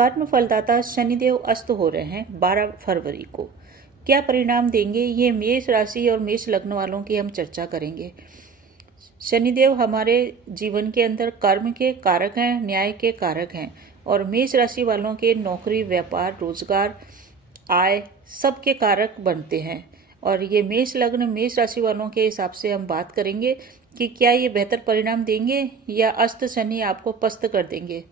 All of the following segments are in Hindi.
कर्म फलदाता शनिदेव अस्त हो रहे हैं 12 फरवरी को। क्या परिणाम देंगे, ये मेष राशि और मेष लग्न वालों की हम चर्चा करेंगे। शनिदेव हमारे जीवन के अंदर कर्म के कारक हैं, न्याय के कारक हैं, और मेष राशि वालों के नौकरी, व्यापार, रोजगार, आय सबके कारक बनते हैं। और ये मेष लग्न मेष राशि वालों के हिसाब से हम बात करेंगे कि क्या ये बेहतर परिणाम देंगे या अस्त शनि आपको पस्त कर देंगे,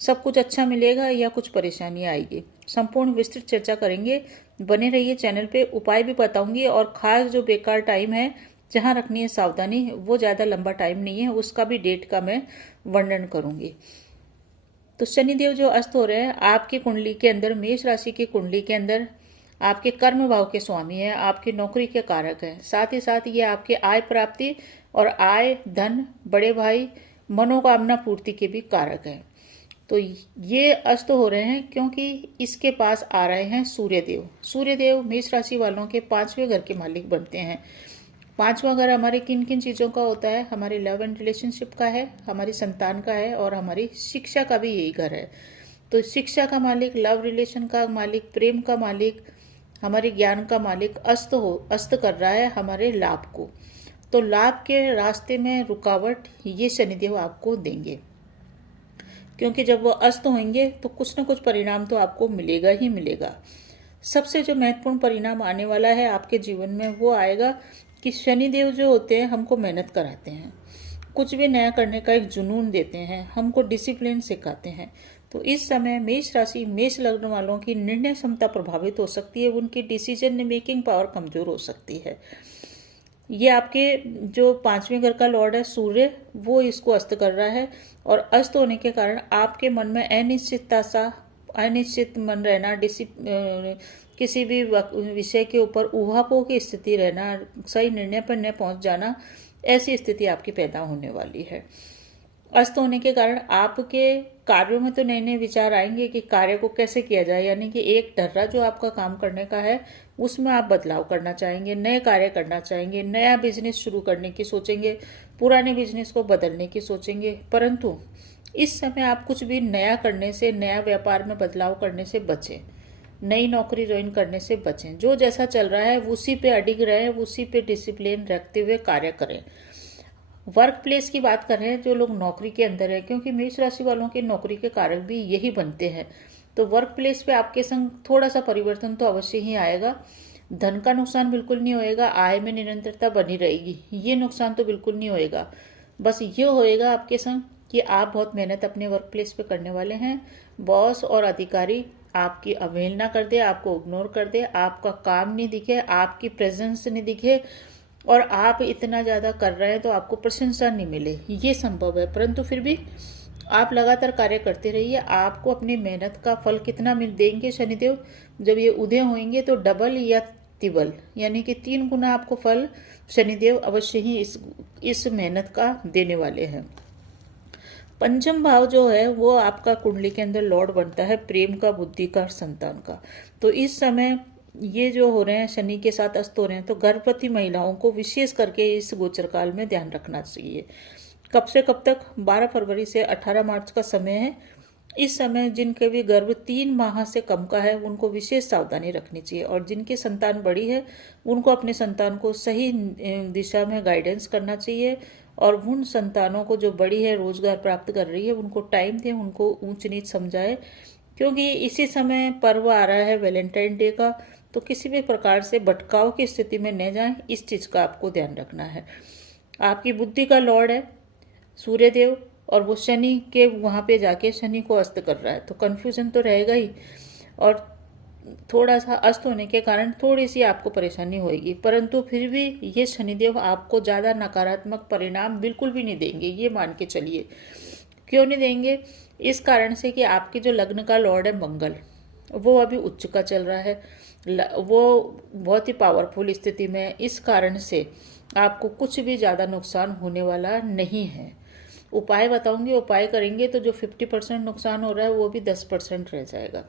सब कुछ अच्छा मिलेगा या कुछ परेशानी आएगी। संपूर्ण विस्तृत चर्चा करेंगे, बने रहिए चैनल पे। उपाय भी बताऊंगी, और खास जो बेकार टाइम है जहां रखनी है सावधानी, वो ज़्यादा लंबा टाइम नहीं है, उसका भी डेट का मैं वर्णन करूंगी। तो शनिदेव जो अस्त हो रहे हैं आपकी कुंडली के अंदर, मेष राशि की कुंडली के अंदर आपके कर्म भाव के स्वामी हैं, आपकी नौकरी के कारक हैं। साथ ही साथ ये आपके आय प्राप्ति और आय, धन, बड़े भाई, मनोकामना पूर्ति के भी कारक हैं। तो ये अस्त हो रहे हैं क्योंकि इसके पास आ रहे हैं सूर्यदेव। सूर्यदेव मेष राशि वालों के 5वें घर के मालिक बनते हैं। 5वां घर हमारे किन किन चीज़ों का होता है? हमारे लव एंड रिलेशनशिप का है, हमारी संतान का है, और हमारी शिक्षा का भी यही घर है। तो शिक्षा का मालिक, लव रिलेशन का मालिक, प्रेम का मालिक, हमारे ज्ञान का मालिक अस्त कर रहा है हमारे लाभ को। तो लाभ के रास्ते में रुकावट ये शनिदेव आपको देंगे, क्योंकि जब वो अस्त होंगे तो कुछ न कुछ परिणाम तो आपको मिलेगा ही मिलेगा। सबसे जो महत्वपूर्ण परिणाम आने वाला है आपके जीवन में वो आएगा कि शनिदेव जो होते हैं हमको मेहनत कराते हैं, कुछ भी नया करने का एक जुनून देते हैं, हमको डिसिप्लिन सिखाते हैं। तो इस समय मेष राशि मेष लग्न वालों की निर्णय क्षमता प्रभावित हो सकती है, उनकी डिसीजन मेकिंग पावर कमजोर हो सकती है। ये आपके जो 5वें घर का लॉर्ड है सूर्य, वो इसको अस्त कर रहा है, और अस्त होने के कारण आपके मन में अनिश्चित मन रहना, किसी भी विषय के ऊपर ऊहापोह की स्थिति रहना, सही निर्णय पर न पहुंच जाना, ऐसी स्थिति आपकी पैदा होने वाली है। अस्त होने के कारण आपके कार्यों में तो नए नए विचार आएंगे कि कार्य को कैसे किया जाए, यानी कि एक ढर्रा जो आपका काम करने का है उसमें आप बदलाव करना चाहेंगे, नए कार्य करना चाहेंगे, नया बिजनेस शुरू करने की सोचेंगे, पुराने बिजनेस को बदलने की सोचेंगे। परंतु इस समय आप कुछ भी नया करने से, नया व्यापार में बदलाव करने से बचें, नई नौकरी ज्वाइन करने से बचें। जो जैसा चल रहा है उसी पे अडिग रहें, उसी पे डिसिप्लिन रखते हुए कार्य करें। वर्क प्लेस की बात कर रहे हैं, जो लोग नौकरी के अंदर है, क्योंकि मेष राशि वालों के नौकरी के कारक भी यही बनते हैं। तो वर्क प्लेस पे आपके संग थोड़ा सा परिवर्तन तो अवश्य ही आएगा। धन का नुकसान बिल्कुल नहीं होएगा, आय में निरंतरता बनी रहेगी, ये नुकसान तो बिल्कुल नहीं होएगा। बस ये होएगा आपके संग कि आप बहुत मेहनत अपने वर्क प्लेस पे करने वाले हैं। बॉस और अधिकारी आपकी अवहेलना कर दे, आपको इग्नोर कर दे, आपका काम नहीं दिखे, आपकी प्रेजेंस नहीं दिखे, और आप इतना ज़्यादा कर रहे हैं तो आपको प्रशंसा नहीं मिले, ये संभव है। परंतु फिर भी आप लगातार कार्य करते रहिए। आपको अपनी मेहनत का फल कितना मिल देंगे शनिदेव, जब ये उदय होंगे तो डबल या तिबल, यानी कि 3 गुना आपको फल शनिदेव अवश्य ही इस मेहनत का देने वाले हैं। पंचम भाव जो है वो आपका कुंडली के अंदर लॉर्ड बनता है प्रेम का, बुद्धि का, संतान का। तो इस समय ये जो हो रहे हैं शनि के साथ अस्त हो रहे हैं, तो गर्भवती महिलाओं को विशेष करके इस गोचर काल में ध्यान रखना चाहिए। कब से कब तक? 12 फरवरी से 18 मार्च का समय है। इस समय जिनके भी गर्भ 3 माह से कम का है उनको विशेष सावधानी रखनी चाहिए, और जिनकी संतान बड़ी है उनको अपने संतान को सही दिशा में गाइडेंस करना चाहिए, और उन संतानों को जो बड़ी है, रोजगार प्राप्त कर रही है, उनको टाइम दें, उनको ऊंच नीच समझाए, क्योंकि इसी समय पर्व आ रहा है वैलेंटाइन डे का। तो किसी भी प्रकार से भटकाव की स्थिति में न जाएं, इस चीज़ का आपको ध्यान रखना है। आपकी बुद्धि का लॉर्ड है सूर्यदेव, और वो शनि के वहाँ पे जाके शनि को अस्त कर रहा है, तो कन्फ्यूजन तो रहेगा ही, और थोड़ा सा अस्त होने के कारण थोड़ी सी आपको परेशानी होगी। परंतु फिर भी ये शनिदेव आपको ज़्यादा नकारात्मक परिणाम बिल्कुल भी नहीं देंगे, ये मान के चलिए। क्यों नहीं देंगे? इस कारण से कि आपके जो लग्न का लॉर्ड है मंगल, वो अभी उच्च का चल रहा है, वो बहुत ही पावरफुल स्थिति में है। इस कारण से आपको कुछ भी ज़्यादा नुकसान होने वाला नहीं है। उपाय बताऊंगी, उपाय करेंगे तो जो 50% नुकसान हो रहा है वो भी 10% रह जाएगा।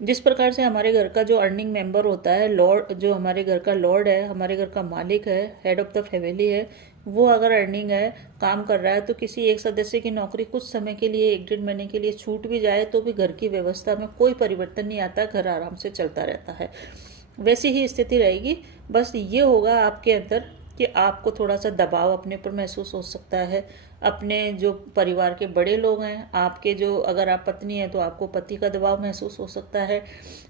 जिस प्रकार से हमारे घर का जो अर्निंग मेंबर होता है, लॉर्ड, जो हमारे घर का लॉर्ड है, हमारे घर का मालिक है, हेड ऑफ द फैमिली है, वो अगर अर्निंग है, काम कर रहा है, तो किसी एक सदस्य की नौकरी कुछ समय के लिए 1-1.5 महीने के लिए छूट भी जाए तो भी घर की व्यवस्था में कोई परिवर्तन नहीं आता, घर आराम से चलता रहता है। वैसी ही स्थिति रहेगी। बस ये होगा आपके अंदर कि आपको थोड़ा सा दबाव अपने पर महसूस हो सकता है। अपने जो परिवार के बड़े लोग हैं, आपके जो, अगर आप पत्नी हैं तो आपको पति का दबाव महसूस हो सकता है।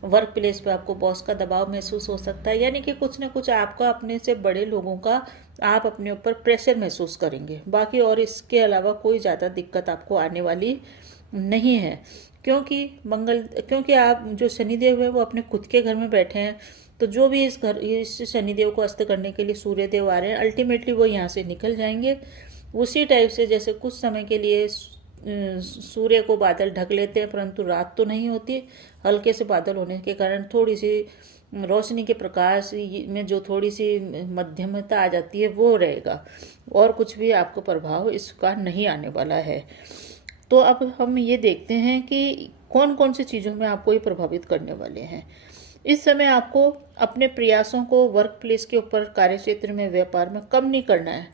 वर्क प्लेस पे आपको बॉस का दबाव महसूस हो सकता है। यानी कि कुछ ना कुछ आपका अपने से बड़े लोगों का आप अपने ऊपर प्रेशर महसूस करेंगे। बाकी और इसके अलावा कोई ज़्यादा दिक्कत आपको आने वाली नहीं है, क्योंकि आप जो शनिदेव है वो अपने खुद के घर में बैठे हैं। तो जो भी इस शनिदेव को अस्त करने के लिए सूर्यदेव आ रहे हैं, अल्टीमेटली वो यहाँ से निकल जाएंगे। उसी टाइप से जैसे कुछ समय के लिए सूर्य को बादल ढक लेते हैं, परंतु रात तो नहीं होती। हल्के से बादल होने के कारण थोड़ी सी रोशनी के प्रकाश में जो थोड़ी सी मध्यमता आ जाती है वो रहेगा, और कुछ भी आपको प्रभाव इसका नहीं आने वाला है। तो अब हम ये देखते हैं कि कौन कौन सी चीज़ों में आपको ये प्रभावित करने वाले हैं। इस समय आपको अपने प्रयासों को वर्क प्लेस के ऊपर, कार्यक्षेत्र में, व्यापार में कम नहीं करना है,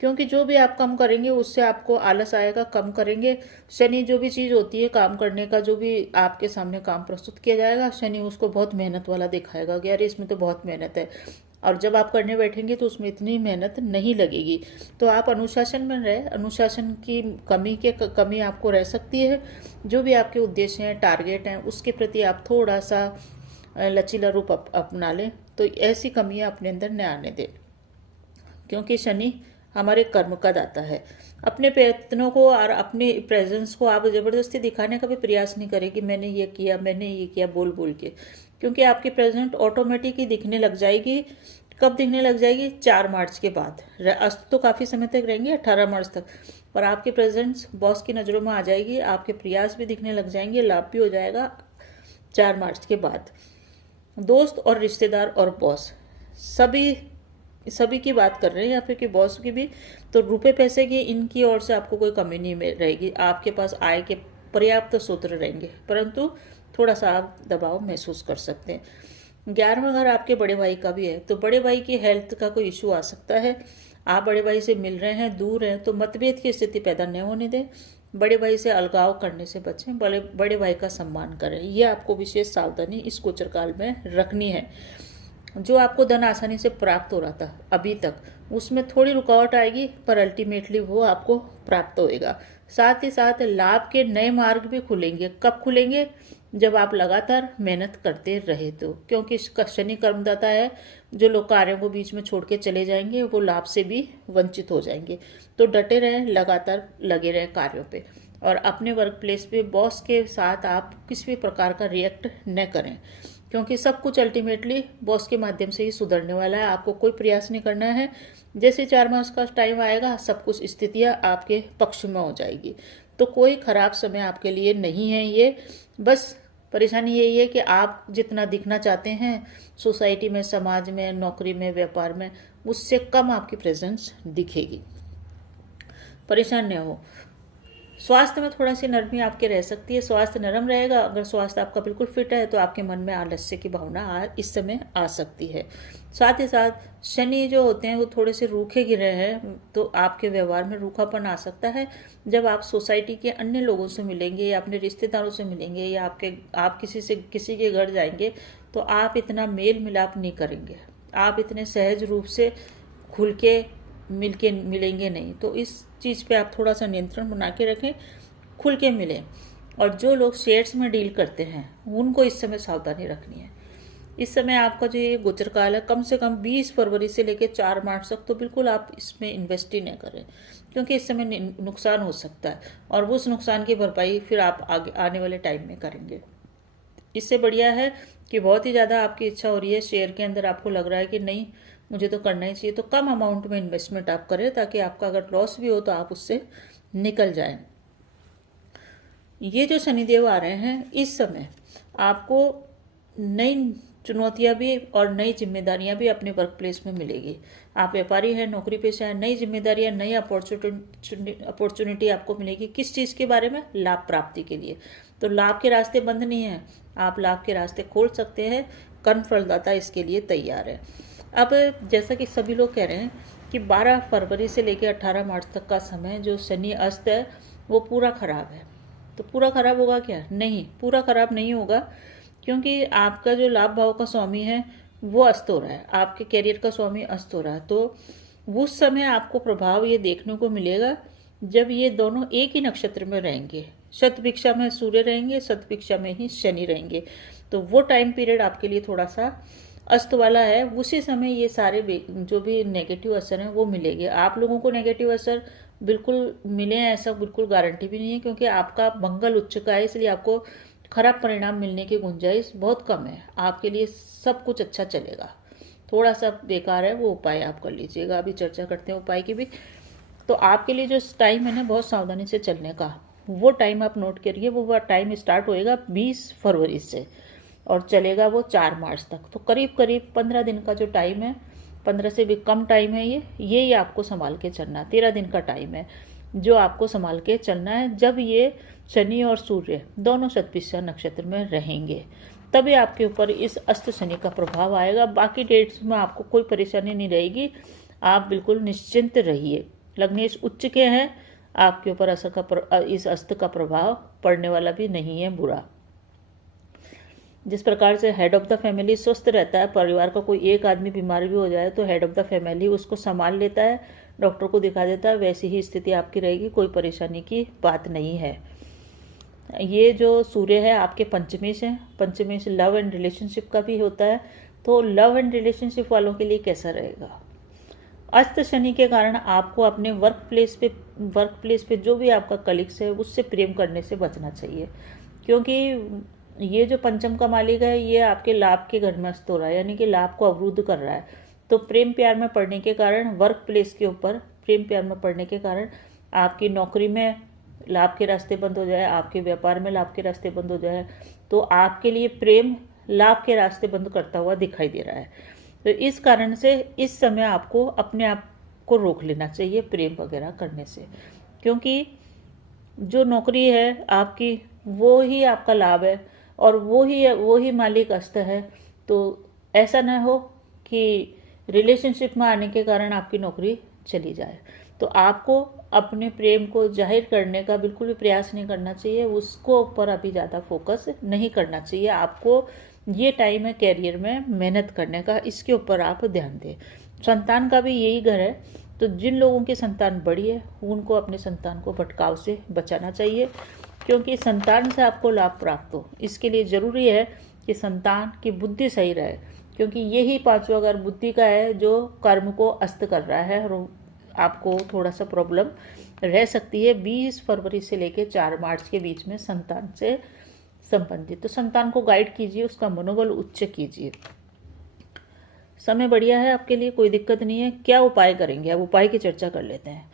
क्योंकि जो भी आप कम करेंगे उससे आपको आलस आएगा। कम करेंगे, शनि जो भी चीज़ होती है काम करने का, जो भी आपके सामने काम प्रस्तुत किया जाएगा, शनि उसको बहुत मेहनत वाला दिखाएगा कि यार इसमें तो बहुत मेहनत है, और जब आप करने बैठेंगे तो उसमें इतनी मेहनत नहीं लगेगी। तो आप अनुशासन में रहे, अनुशासन की कमी आपको रह सकती है। जो भी आपके उद्देश्य हैं, टारगेट हैं, उसके प्रति आप थोड़ा सा लचीला रूप अपना लें, तो ऐसी कमियां अपने अंदर न आने दें, क्योंकि शनि हमारे कर्म का दाता है। अपने प्रयत्नों को और अपने प्रेजेंस को आप ज़बरदस्ती दिखाने का भी प्रयास नहीं करें कि मैंने ये किया, मैंने ये किया, बोल बोल के, क्योंकि आपकी प्रेजेंट ऑटोमेटिक ही दिखने लग जाएगी। कब दिखने लग जाएगी? 4 मार्च के बाद। अस्त तो काफ़ी समय तक रहेंगे, 18 मार्च तक, पर आपकी प्रेजेंस बॉस की नज़रों में आ जाएगी। आपके प्रयास भी दिखने लग जाएंगे, लाभ भी हो जाएगा 4 मार्च के बाद। दोस्त और रिश्तेदार और बॉस सभी की बात कर रहे हैं, या फिर कि बॉस की भी, तो रुपए पैसे की इनकी ओर से आपको कोई कमी नहीं रहेगी। आपके पास आय के पर्याप्त सूत्र रहेंगे, परंतु थोड़ा सा आप दबाव महसूस कर सकते हैं। 11वां घर आपके बड़े भाई का भी है, तो बड़े भाई की हेल्थ का कोई इशू आ सकता है। आप बड़े भाई से मिल रहे हैं, दूर हैं, तो मतभेद की स्थिति पैदा न होने दें। बड़े भाई से अलगाव करने से बचें, बड़े भाई का सम्मान करें। यह आपको विशेष सावधानी इस गोचर काल में रखनी है। जो आपको धन आसानी से प्राप्त हो रहा था अभी तक, उसमें थोड़ी रुकावट आएगी, पर अल्टीमेटली वो आपको प्राप्त होएगा। साथ ही साथ लाभ के नए मार्ग भी खुलेंगे। कब खुलेंगे? जब आप लगातार मेहनत करते रहे तो, क्योंकि शनि कर्मदाता है। जो लोग कार्यों को बीच में छोड़ के चले जाएंगे वो लाभ से भी वंचित हो जाएंगे। तो डटे रहें, लगातार लगे रहें कार्यों पे, और अपने वर्क प्लेस पे बॉस के साथ आप किसी भी प्रकार का रिएक्ट न करें, क्योंकि सब कुछ अल्टीमेटली बॉस के माध्यम से ही सुधरने वाला है। आपको कोई प्रयास नहीं करना है। जैसे 4 मास का टाइम आएगा, सब कुछ स्थितियाँ आपके पक्ष में हो जाएगी। तो कोई खराब समय आपके लिए नहीं है ये। बस परेशानी यही है कि आप जितना दिखना चाहते हैं सोसाइटी में, समाज में, नौकरी में, व्यापार में, उससे कम आपकी प्रेजेंस दिखेगी। परेशान न हो। स्वास्थ्य में थोड़ा सी नरमी आपके रह सकती है। स्वास्थ्य नरम रहेगा। अगर स्वास्थ्य आपका बिल्कुल फिट है तो आपके मन में आलस्य की भावना इस समय आ सकती है। साथ ही साथ शनि जो होते हैं वो थोड़े से रूखे गिरे हैं, तो आपके व्यवहार में रूखापन आ सकता है। जब आप सोसाइटी के अन्य लोगों से मिलेंगे या अपने रिश्तेदारों से मिलेंगे या आप किसी के घर जाएंगे, तो आप इतना मेल मिलाप नहीं करेंगे। आप इतने सहज रूप से खुल के मिलेंगे नहीं। तो इस चीज़ पे आप थोड़ा सा नियंत्रण बना के रखें, खुल के मिलें। और जो लोग शेयर्स में डील करते हैं उनको इस समय सावधानी रखनी है। इस समय आपका जो ये गोचर काल है, कम से कम 20 फरवरी से लेकर 4 मार्च तक तो बिल्कुल आप इसमें इन्वेस्ट ही न करें, क्योंकि इस समय नुकसान हो सकता है, और उस नुकसान की भरपाई फिर आप आगे आने वाले टाइम में करेंगे। इससे बढ़िया है कि बहुत ही ज़्यादा आपकी इच्छा हो रही है शेयर के अंदर, आपको लग रहा है कि नहीं मुझे तो करना ही चाहिए, तो कम अमाउंट में इन्वेस्टमेंट आप करें, ताकि आपका अगर लॉस भी हो तो आप उससे निकल जाएं। ये जो शनिदेव आ रहे हैं, इस समय आपको नई चुनौतियां भी और नई जिम्मेदारियां भी अपने वर्क प्लेस में मिलेगी। आप व्यापारी हैं, नौकरी पेशा है, नई जिम्मेदारियां, नई अपॉर्चुनिटी आपको मिलेगी। किस चीज़ के बारे में? लाभ प्राप्ति के लिए। तो लाभ के रास्ते बंद नहीं हैं, आप लाभ के रास्ते खोल सकते हैं। कर्म फलदाता इसके लिए तैयार है। अब जैसा कि सभी लोग कह रहे हैं कि 12 फरवरी से लेकर 18 मार्च तक का समय जो शनि अस्त है वो पूरा खराब है। तो पूरा खराब होगा क्या? नहीं, पूरा खराब नहीं होगा, क्योंकि आपका जो लाभ भाव का स्वामी है वो अस्त हो रहा है, आपके कैरियर का स्वामी अस्त हो रहा है। तो उस समय आपको प्रभाव ये देखने को मिलेगा जब ये दोनों एक ही नक्षत्र में रहेंगे। शतभिक्षा में सूर्य रहेंगे, शतभिक्षा में ही शनि रहेंगे। तो वो टाइम पीरियड आपके लिए थोड़ा सा अस्त वाला है। उसी समय ये सारे जो भी नेगेटिव असर हैं वो मिलेंगे। आप लोगों को नेगेटिव असर बिल्कुल मिले हैं ऐसा बिल्कुल गारंटी भी नहीं है, क्योंकि आपका मंगल उच्च का है, इसलिए आपको खराब परिणाम मिलने की गुंजाइश बहुत कम है। आपके लिए सब कुछ अच्छा चलेगा। थोड़ा सा बेकार है वो उपाय आप कर लीजिएगा। अभी चर्चा करते हैं उपाय की भी। तो आपके लिए जो टाइम है ना बहुत सावधानी से चलने का, वो टाइम आप नोट करिए। वो टाइम स्टार्ट होएगा 20 फरवरी से और चलेगा वो 4 मार्च तक। तो करीब करीब 15 दिन का जो टाइम है, 15 से भी कम टाइम है ये ही आपको संभाल के चलना है। 13 दिन का टाइम है जो आपको संभाल के चलना है। जब ये शनि और सूर्य दोनों शतभिक्षा नक्षत्र में रहेंगे तभी आपके ऊपर इस अस्त शनि का प्रभाव आएगा। बाकी डेट्स में आपको कोई परेशानी नहीं रहेगी, आप बिल्कुल निश्चिंत रहिए। लग्नेश उच्च के हैं, आपके ऊपर इस अस्त का प्रभाव पड़ने वाला भी नहीं है बुरा। जिस प्रकार से हेड ऑफ द फैमिली स्वस्थ रहता है, परिवार का कोई एक आदमी बीमार भी हो जाए तो हेड ऑफ द फैमिली उसको संभाल लेता है, डॉक्टर को दिखा देता है, वैसी ही स्थिति आपकी रहेगी। कोई परेशानी की बात नहीं है। ये जो सूर्य है आपके पंचमेश है, पंचमेश लव एंड रिलेशनशिप का भी होता है। तो लव एंड रिलेशनशिप वालों के लिए कैसा रहेगा? अस्त शनि के कारण आपको अपने वर्क प्लेस पे जो भी आपका कलीग्स है उससे प्रेम करने से बचना चाहिए, क्योंकि ये जो पंचम का मालिक है ये आपके लाभ के घर में अस्त हो रहा है, यानी कि लाभ को अवरुद्ध कर रहा है। तो प्रेम प्यार में पड़ने के कारण, वर्क प्लेस के ऊपर प्रेम प्यार में पड़ने के कारण आपकी नौकरी में लाभ के रास्ते बंद हो जाए, आपके व्यापार में लाभ के रास्ते बंद हो जाए, तो आपके लिए प्रेम लाभ के रास्ते बंद करता हुआ दिखाई दे रहा है। तो इस कारण से इस समय आपको अपने आप को रोक लेना चाहिए प्रेम वगैरह करने से, क्योंकि जो नौकरी है आपकी वो ही आपका लाभ है और वो ही मालिक अस्त है। तो ऐसा ना हो कि रिलेशनशिप में आने के कारण आपकी नौकरी चली जाए। तो आपको अपने प्रेम को जाहिर करने का बिल्कुल भी प्रयास नहीं करना चाहिए, उसको ऊपर अभी ज़्यादा फोकस नहीं करना चाहिए। आपको ये टाइम है कैरियर में मेहनत करने का, इसके ऊपर आप ध्यान दें। संतान का भी यही घर है, तो जिन लोगों की संतान बड़ी है उनको अपने संतान को भटकाव से बचाना चाहिए, क्योंकि संतान से आपको लाभ प्राप्त हो इसके लिए ज़रूरी है कि संतान की बुद्धि सही रहे, क्योंकि यही पांचवा घर बुद्धि का है जो कर्म को अस्त कर रहा है और आपको थोड़ा सा प्रॉब्लम रह सकती है 20 फरवरी से लेकर 4 मार्च के बीच में संतान से संबंधित। तो संतान को गाइड कीजिए, उसका मनोबल उच्च कीजिए। समय बढ़िया है आपके लिए, कोई दिक्कत नहीं है। क्या उपाय करेंगे? अब उपाय की चर्चा कर लेते हैं।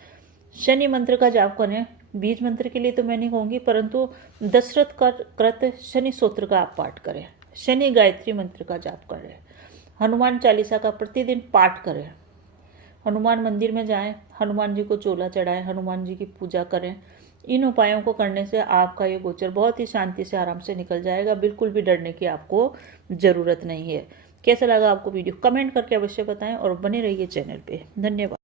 शनि मंत्र का जाप करें। बीज मंत्र के लिए तो मैं नहीं कहूँगी, परंतु दशरथ कृत शनि स्तोत्र का आप पाठ करें। शनि गायत्री मंत्र का जाप करें। हनुमान चालीसा का प्रतिदिन पाठ करें। हनुमान मंदिर में जाएं, हनुमान जी को चोला चढ़ाएं, हनुमान जी की पूजा करें। इन उपायों को करने से आपका ये गोचर बहुत ही शांति से आराम से निकल जाएगा। बिल्कुल भी डरने की आपको ज़रूरत नहीं है। कैसा लगा आपको वीडियो? कमेंट करके अवश्य बताएं और बने रहिए चैनल पे। धन्यवाद।